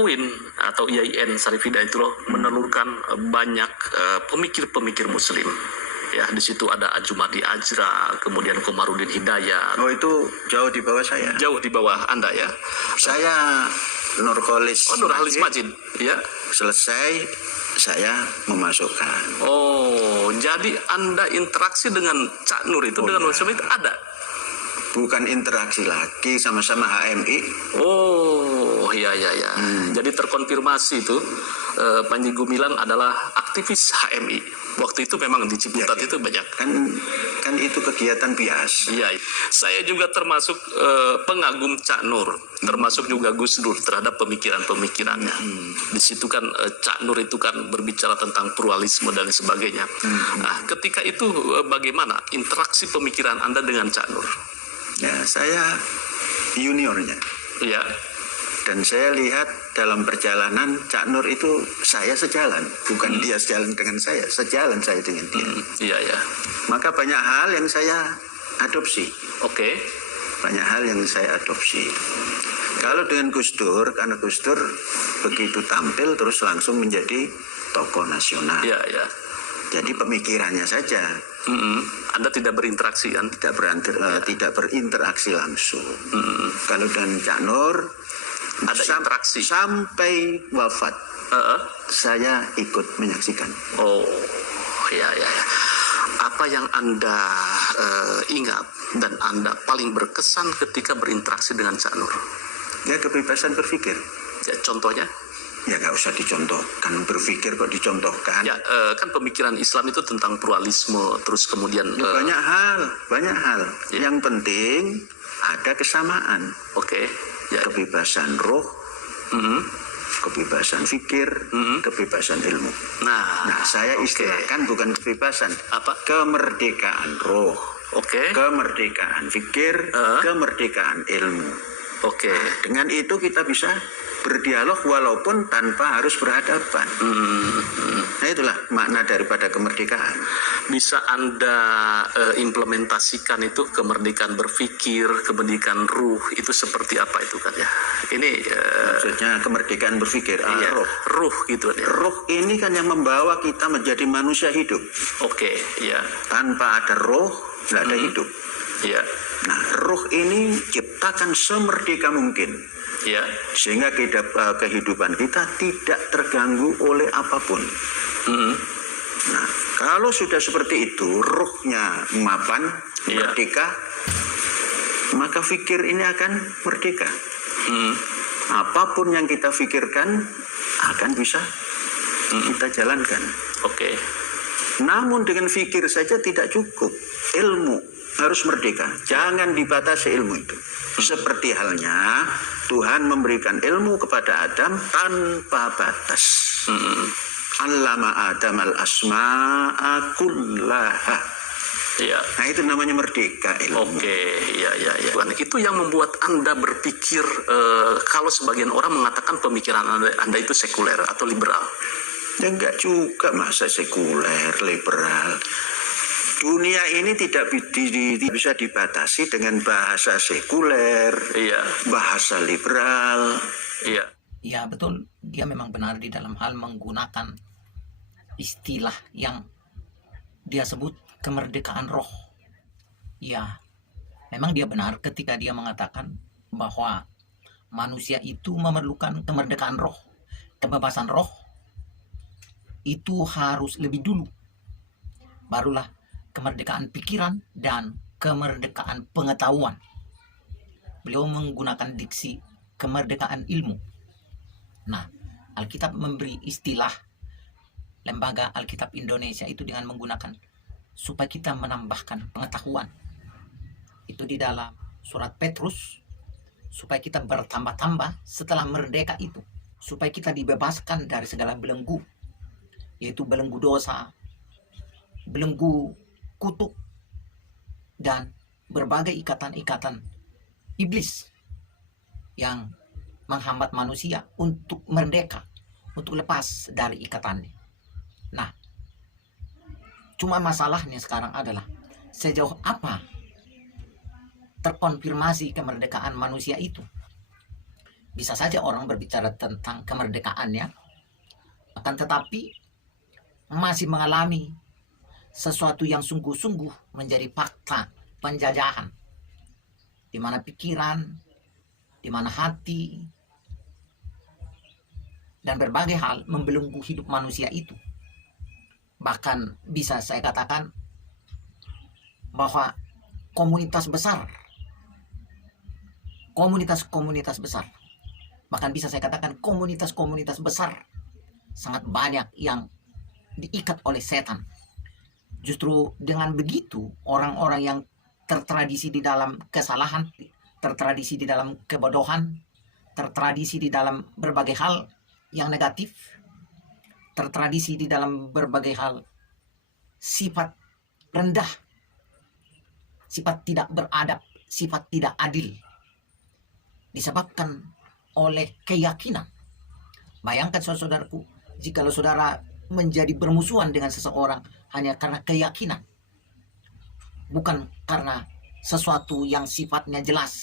UIN atau IAIN Syarif Hidayatullah menelurkan banyak pemikir-pemikir Muslim. Ya, di situ ada Ajumadi Ajra, kemudian Komarudin Hidayat. Oh, itu jauh di bawah saya. Jauh di bawah Anda ya. Saya Nurholis. Oh, Nurholis Majid. Ya. Selesai saya memasukkan. Oh, jadi Anda interaksi dengan Cak Nur itu dengan Muslim itu ada? Bukan interaksi lagi, sama-sama HMI. Oh, ya. Jadi terkonfirmasi itu Panji Gumilang adalah aktivis HMI. Waktu itu memang di Ciputat itu banyak. Kan itu kegiatan biasa. Iya, saya juga termasuk pengagum Cak Nur, termasuk juga Gus Dur terhadap pemikiran-pemikirannya. Di situ kan Cak Nur itu kan berbicara tentang pluralisme dan sebagainya. Nah, ketika itu bagaimana interaksi pemikiran Anda dengan Cak Nur? Ya, saya juniornya. Iya. Dan saya lihat dalam perjalanan Cak Nur itu saya sejalan, bukan dia sejalan dengan saya, sejalan saya dengan dia. Iya. Maka banyak hal yang saya adopsi. Oke. Banyak hal yang saya adopsi. Kalau dengan Gus Dur, karena Gus Dur begitu tampil terus langsung menjadi tokoh nasional. Iya. Jadi pemikirannya saja. Anda tidak berinteraksi kan? Tidak berinteraksi langsung. Kalau dengan Cak Nur ada interaksi sampai wafat. Saya ikut menyaksikan. Oh, ya. Apa yang Anda ingat dan Anda paling berkesan ketika berinteraksi dengan Cak Nur? Ya, kebebasan berpikir. Ya, contohnya? Ya, nggak usah dicontohkan, berpikir kok dicontohkan. Ya, kan pemikiran Islam itu tentang pluralisme, terus kemudian ya, banyak hal. Ya. Yang penting ada kesamaan. Oke. Ya. Kebebasan roh, kebebasan fikir, kebebasan ilmu. Nah, saya istilahkan bukan kebebasan, apa? Kemerdekaan roh. Oke. Kemerdekaan fikir, kemerdekaan ilmu. Oke. Nah, dengan itu kita bisa berdialog walaupun tanpa harus berhadapan. Nah, itulah makna daripada kemerdekaan. Bisa Anda implementasikan itu kemerdekaan berpikir, kemerdekaan ruh itu seperti apa itu kan ya? Ini maksudnya kemerdekaan berpikir, iya, ruh gitu ya. Ruh ini kan yang membawa kita menjadi manusia hidup. Oke, ya. Tanpa ada roh, nggak ada hidup. Iya. Nah, ruh ini ciptakan semerdeka mungkin. Ya. Sehingga kehidupan kita tidak terganggu oleh apapun. Nah, kalau sudah seperti itu, ruhnya mapan, merdeka, maka fikir ini akan merdeka. Apapun yang kita pikirkan akan bisa kita jalankan. Oke. Namun dengan fikir saja tidak cukup. Ilmu harus merdeka. Jangan dibatasi ilmu itu. Seperti halnya Tuhan memberikan ilmu kepada Adam tanpa batas. Allama Adam al-asma'a kullaha. Ya. Nah, itu namanya merdeka ilmu. Oke, ya. Itu yang membuat Anda berpikir kalau sebagian orang mengatakan pemikiran Anda itu sekuler atau liberal. Ya enggak juga, masa sekuler, liberal. Dunia ini tidak bisa dibatasi dengan bahasa sekuler, bahasa liberal. Iya. Ya, betul. Dia memang benar di dalam hal menggunakan istilah yang dia sebut kemerdekaan roh. Ya, memang dia benar ketika dia mengatakan bahwa manusia itu memerlukan kemerdekaan roh. Kebebasan roh itu harus lebih dulu. Barulah kemerdekaan pikiran dan kemerdekaan pengetahuan. Beliau menggunakan diksi kemerdekaan ilmu. Nah, Alkitab memberi istilah Lembaga Alkitab Indonesia itu dengan menggunakan supaya kita menambahkan pengetahuan. Itu di dalam surat Petrus, supaya kita bertambah-tambah setelah merdeka itu, supaya kita dibebaskan dari segala belenggu, yaitu belenggu dosa, belenggu kutuk, dan berbagai ikatan-ikatan iblis yang menghambat manusia untuk merdeka, untuk lepas dari ikatannya. Nah, cuma masalahnya sekarang adalah sejauh apa terkonfirmasi kemerdekaan manusia itu. Bisa saja orang berbicara tentang kemerdekaannya, akan tetapi masih mengalami sesuatu yang sungguh-sungguh menjadi fakta penjajahan, di mana pikiran, di mana hati, dan berbagai hal membelenggu hidup manusia itu. Bahkan bisa saya katakan bahwa komunitas besar, bahkan bisa saya katakan komunitas-komunitas besar sangat banyak yang diikat oleh setan. Justru dengan begitu, orang-orang yang tertradisi di dalam kesalahan, tertradisi di dalam kebodohan, tertradisi di dalam berbagai hal yang negatif, tertradisi di dalam berbagai hal sifat rendah, sifat tidak beradab, sifat tidak adil, disebabkan oleh keyakinan. Bayangkan saudaraku, jika saudara menjadi bermusuhan dengan seseorang hanya karena keyakinan, bukan karena sesuatu yang sifatnya jelas.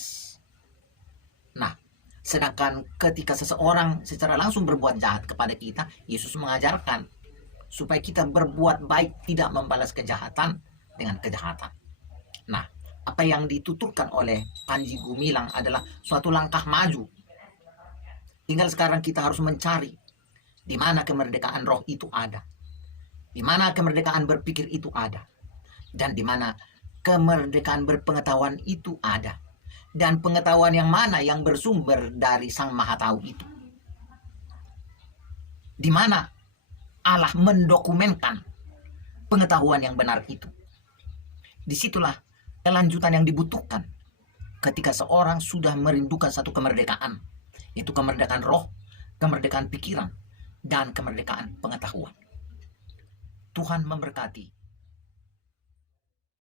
Nah, sedangkan ketika seseorang secara langsung berbuat jahat kepada kita, Yesus mengajarkan supaya kita berbuat baik, tidak membalas kejahatan dengan kejahatan. Nah, apa yang dituturkan oleh Panji Gumilang adalah suatu langkah maju. Tinggal sekarang kita harus mencari di mana kemerdekaan roh itu ada, di mana kemerdekaan berpikir itu ada, dan di mana kemerdekaan berpengetahuan itu ada. Dan pengetahuan yang mana yang bersumber dari Sang Maha Tahu itu. Di mana Allah mendokumenkan pengetahuan yang benar itu. Disitulah kelanjutan yang dibutuhkan ketika seorang sudah merindukan satu kemerdekaan, yaitu kemerdekaan roh, kemerdekaan pikiran, dan kemerdekaan pengetahuan. Tuhan memberkati.